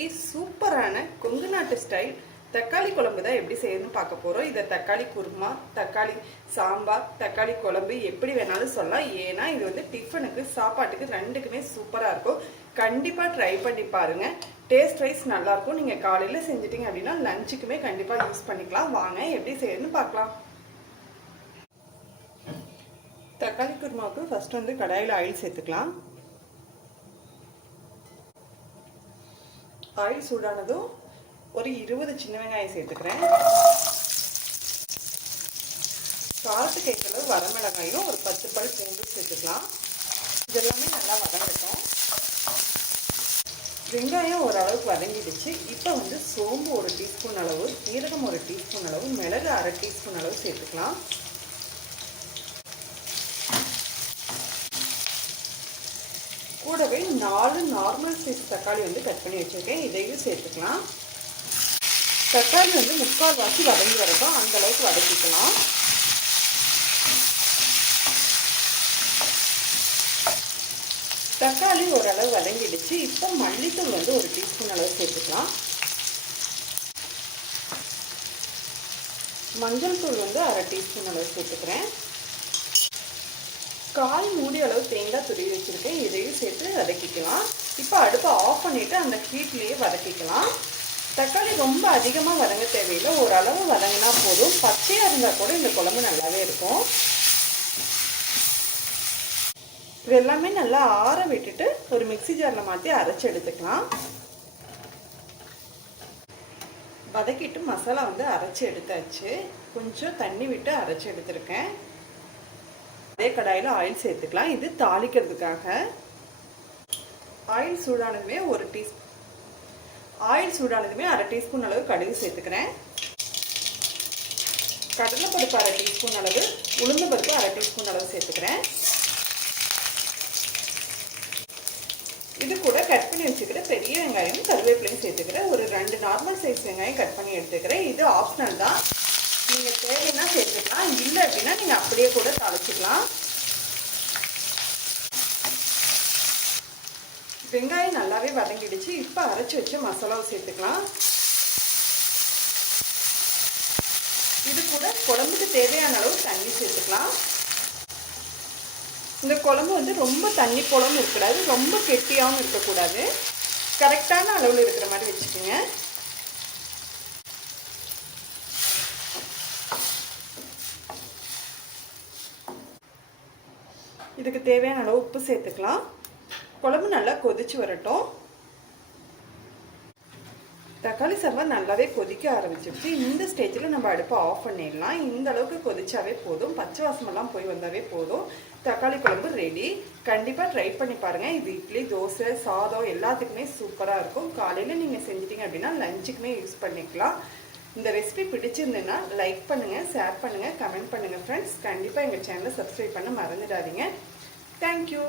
இன்னைக்கு சூப்பரான கொங்கு நாட்டு ஸ்டைல் தக்காளி குழம்பு தான் எப்படி செய்யணும்னு பார்க்க போகிறோம். இதை தக்காளி குருமா, தக்காளி சாம்பார், தக்காளி குழம்பு எப்படி வேணாலும் சொல்லலாம். ஏன்னா இது வந்து டிஃபனுக்கு சாப்பாட்டுக்கு ரெண்டுக்குமே சூப்பராக இருக்கும். கண்டிப்பாக ட்ரை பண்ணி பாருங்கள். டேஸ்ட் வைஸ் நல்லாயிருக்கும். நீங்கள் காலையில் செஞ்சிட்டிங்க அப்படின்னா லஞ்சுக்குமே கண்டிப்பாக யூஸ் பண்ணிக்கலாம். வாங்க எப்படி செய்யணும்னு பார்க்கலாம். தக்காளி குருமாவுக்கு ஃபஸ்ட்டு வந்து கடாயில் ஆயில் சேர்த்துக்கலாம். ஆயில் சூடானதும் ஒரு 20 சின்ன வெங்காயம் சேர்த்துக்கிறேன். காரத்துக்கு ஏற்ற வரமிளகாயும் ஒரு 10 பல் பூண்டு சேர்த்துக்கலாம். இதெல்லாமே நல்லா வதங்கட்டும். வெங்காயம் ஓரளவுக்கு வதங்கிடுச்சு. இப்போ வந்து சோம்பு ஒரு டீஸ்பூன் அளவு, சீரகம் ஒரு டீஸ்பூன் அளவு, மிளகு அரை டீஸ்பூன் அளவு சேர்த்துக்கலாம். கூடவே 4 நார்மல் சைஸ் தக்காளி வந்து கட் பண்ணி வச்சுருக்கேன். இதையும் சேர்த்துக்கலாம். தக்காளி வந்து முக்கால்வாசி வதங்கி வரட்டும், அந்த அளவுக்கு வதக்கிக்கலாம். தக்காளி ஓரளவு வதங்கிடுச்சு. இப்போ மல்லித்தூள் வந்து ஒரு டீஸ்பூன் அளவு சேர்த்துக்கலாம். மஞ்சள் தூள் வந்து அரை டீஸ்பூன் அளவு சேர்த்துக்கிறேன். கால் மூடி அளவு தேங்காய் துருவி வச்சுருக்கேன். இதையும் சேர்த்து வதக்கிக்கலாம். இப்போ அடுப்பை ஆஃப் பண்ணிவிட்டு அந்த ஹீட்லேயே வதக்கிக்கலாம். தக்காளி ரொம்ப அதிகமாக வதங்க தேவையில்லை, ஓரளவு வதங்கினா போதும். பச்சையாக இருந்தால் கூட இந்த குழம்பு நல்லாவே இருக்கும். இது எல்லாமே நல்லா ஆற விட்டுட்டு ஒரு மிக்ஸி ஜாரில் மாற்றி அரைச்சி எடுத்துக்கலாம். வதக்கிட்டு மசாலா வந்து அரைச்சி எடுத்தாச்சு. கொஞ்சம் தண்ணி விட்டு அரைச்சி எடுத்துருக்கேன். அதே கடாயில் ஆயில் சேர்த்துக்கலாம். இது தாளிக்கிறதுக்காக. ஆயில் சூடானதுமே அரை டீஸ்பூன் அளவு கடுகு சேர்த்துக்கிறேன். கடலைப்பருப்பு அரை டீஸ்பூன் அளவு, உளுந்து பருப்பு அரை டீஸ்பூன் அளவு சேர்த்துக்கிறேன். இது கூட கட் பண்ணி வச்சுக்கிற பெரிய வெங்காயம், கருவேப்பிலையும் சேர்த்துக்கிறேன். ஒரு 2 நார்மல் சைஸ் வெங்காயம் கட் பண்ணி எடுத்துக்கிறேன். இது ஆப்ஷனல் தான், நீங்கள் தேவைன்னா சேர்த்துக்கலாம், இல்லை அப்படின்னா நீங்கள் அப்படியே கூட தாளிச்சிக்கலாம். வெங்காயம் நல்லாவே வதங்கிடுச்சு. இப்போ அரைச்சி வச்சு மசாலாவை சேர்த்துக்கலாம். இது கூட குழம்புக்கு தேவையான அளவு தண்ணி சேர்த்துக்கலாம். இந்த குழம்பு வந்து ரொம்ப தண்ணி போலவும் இருக்கக்கூடாது, ரொம்ப கெட்டியாகவும் இருக்கக்கூடாது. கரெக்டான அளவில் இருக்கிற மாதிரி வச்சுக்கோங்க. இதுக்கு தேவையான அளவு உப்பு சேர்த்துக்கலாம். குழம்பு நல்லா கொதிச்சு வரட்டும். தக்காளி சாம்பார் நல்லாவே கொதிக்க ஆரம்பிச்சிருச்சு. இந்த ஸ்டேஜில் நம்ம அடுப்பை ஆஃப் பண்ணிடலாம். இந்த அளவுக்கு கொதிச்சாவே போதும், பச்சை வாசமெல்லாம் போய் வந்தாவே போதும். தக்காளி குழம்பு ரெடி. கண்டிப்பாக ட்ரை பண்ணி பாருங்கள். இது இட்லி, தோசை, சாதம் எல்லாத்துக்குமே சூப்பராக இருக்கும். காலையில் நீங்கள் செஞ்சிட்டிங்க அப்படின்னா லஞ்சுக்குமே யூஸ் பண்ணிக்கலாம். இந்த ரெசிபி பிடிச்சிருந்ததுன்னா லைக் பண்ணுங்கள், ஷேர் பண்ணுங்கள், கமெண்ட் பண்ணுங்கள் ஃப்ரெண்ட்ஸ். கண்டிப்பாக எங்கள் சேனலை சப்ஸ்கிரைப் பண்ண மறந்துடாதீங்க. தேங்க்யூ.